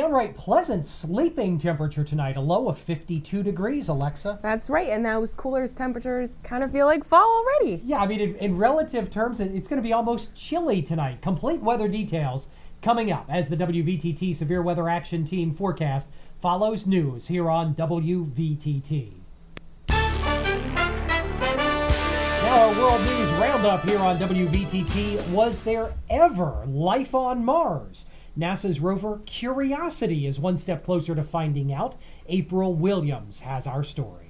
Downright pleasant sleeping temperature tonight, a low of 52 degrees, Alexa. That's right, and those cooler temperatures kind of feel like fall already. Yeah, I mean, in relative terms, it's going to be almost chilly tonight. Complete weather details coming up as the WVTT Severe Weather Action Team forecast follows news here on WVTT. Now our World News Roundup here on WVTT. Was there ever life on Mars? NASA's rover Curiosity is one step closer to finding out. April Williams has our story.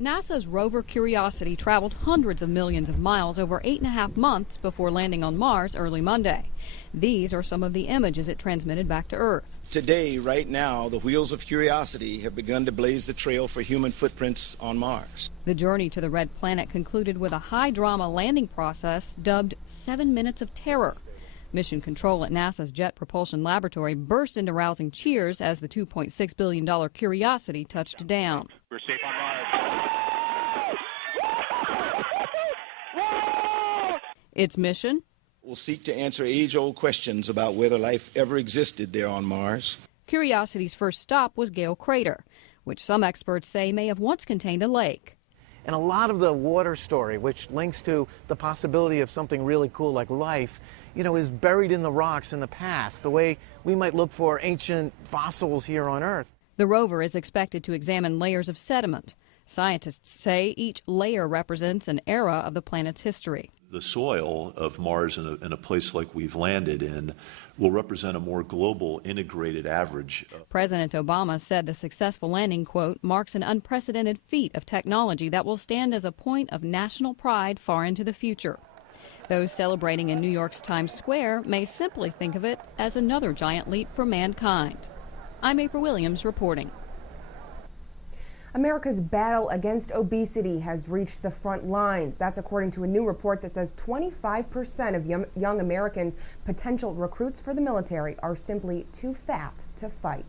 NASA's rover Curiosity traveled hundreds of millions of miles over 8.5 months before landing on Mars early Monday. These are some of the images it transmitted back to Earth. Today, right now, the wheels of Curiosity have begun to blaze the trail for human footprints on Mars. The journey to the red planet concluded with a high-drama landing process dubbed 7 Minutes of Terror. Mission control at NASA's Jet Propulsion Laboratory burst into rousing cheers as the $2.6 billion Curiosity touched down. We're safe on Mars. Its mission? We'll seek to answer age-old questions about whether life ever existed there on Mars. Curiosity's first stop was Gale Crater, which some experts say may have once contained a lake. And a lot of the water story, which links to the possibility of something really cool like life, is buried in the rocks in the past, the way we might look for ancient fossils here on Earth. The rover is expected to examine layers of sediment. Scientists say each layer represents an era of the planet's history. The soil of Mars in a place like we've landed in will represent a more global, integrated average. President Obama said the successful landing, quote, marks an unprecedented feat of technology that will stand as a point of national pride far into the future. Those celebrating in New York's Times Square may simply think of it as another giant leap for mankind. I'm April Williams reporting. America's battle against obesity has reached the front lines. That's according to a new report that says 25% of young Americans, potential recruits for the military, are simply too fat to fight.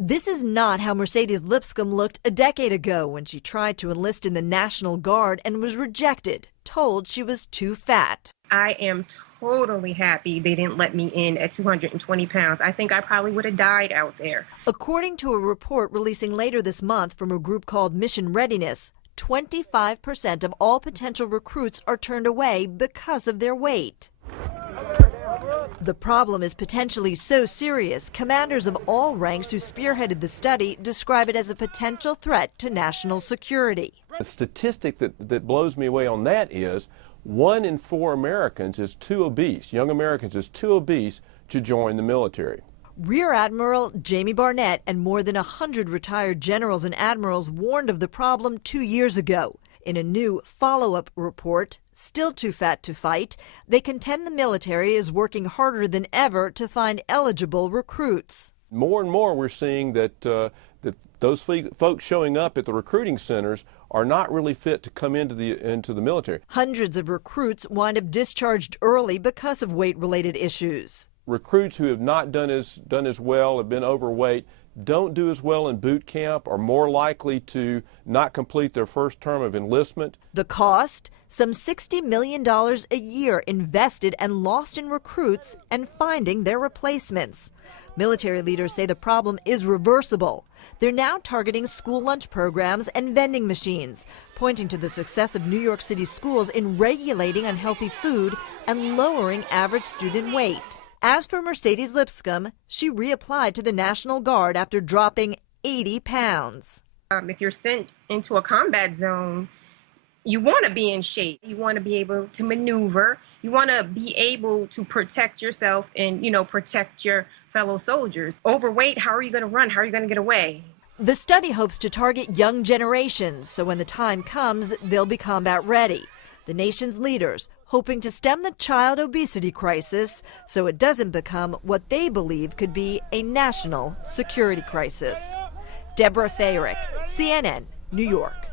This is not how Mercedes Lipscomb looked a decade ago when she tried to enlist in the National Guard and was rejected, told she was too fat. I am totally happy they didn't let me in at 220 pounds. I think I probably would have died out there. According to a report releasing later this month from a group called Mission Readiness, 25% of all potential recruits are turned away because of their weight. The problem is potentially so serious, commanders of all ranks who spearheaded the study describe it as a potential threat to national security. The statistic that blows me away on that is 1 in 4 Americans is too obese, young Americans is too obese to join the military. Rear Admiral Jamie Barnett and more than 100 retired generals and admirals warned of the problem 2 years ago. In a new follow-up report, Still Too Fat to Fight, they contend the military is working harder than ever to find eligible recruits. More and more we're seeing that those folks showing up at the recruiting centers are not really fit to come into the military. Hundreds of recruits wind up discharged early because of weight-related issues. Recruits who have not done as well, have been overweight, don't do as well in boot camp, are more likely to not complete their first term of enlistment. The cost? Some $60 million a year invested and lost in recruits and finding their replacements. Military leaders say the problem is reversible. They're now targeting school lunch programs and vending machines, pointing to the success of New York City schools in regulating unhealthy food and lowering average student weight. As for Mercedes Lipscomb, she reapplied to the National Guard after dropping 80 pounds. If you're sent into a combat zone, you want to be in shape. You want to be able to maneuver. You want to be able to protect yourself and, protect your fellow soldiers. Overweight, how are you going to run? How are you going to get away? The study hopes to target young generations, so when the time comes, they'll be combat ready. The nation's leaders hoping to stem the child obesity crisis so it doesn't become what they believe could be a national security crisis. Deborah Thayrick, CNN, New York.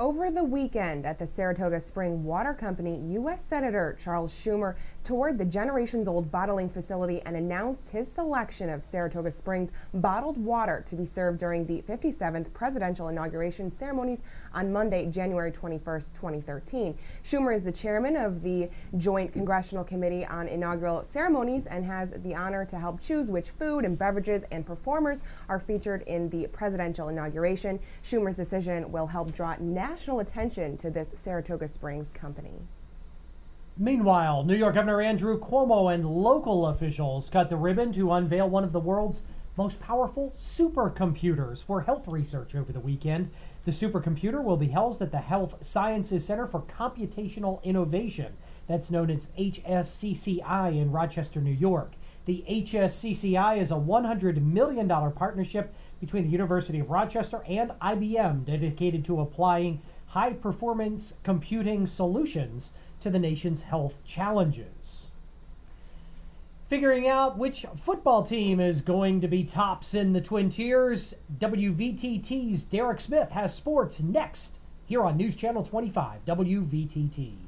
Over the weekend at the Saratoga Spring Water Company, U.S. Senator Charles Schumer toured the generations-old bottling facility and announced his selection of Saratoga Springs bottled water to be served during the 57th presidential inauguration ceremonies on Monday, January 21st, 2013. Schumer is the chairman of the Joint Congressional Committee on Inaugural Ceremonies and has the honor to help choose which food and beverages and performers are featured in the presidential inauguration. Schumer's decision will help draw national attention to this Saratoga Springs company. Meanwhile, New York Governor Andrew Cuomo and local officials cut the ribbon to unveil one of the world's most powerful supercomputers for health research over the weekend. The supercomputer will be housed at the Health Sciences Center for Computational Innovation. That's known as HSCCI in Rochester, New York. The HSCCI is a $100 million partnership between the University of Rochester and IBM dedicated to applying high-performance computing solutions to the nation's health challenges. Figuring out which football team is going to be tops in the Twin Tiers, WVTT's Derek Smith has sports next here on News Channel 25, WVTT.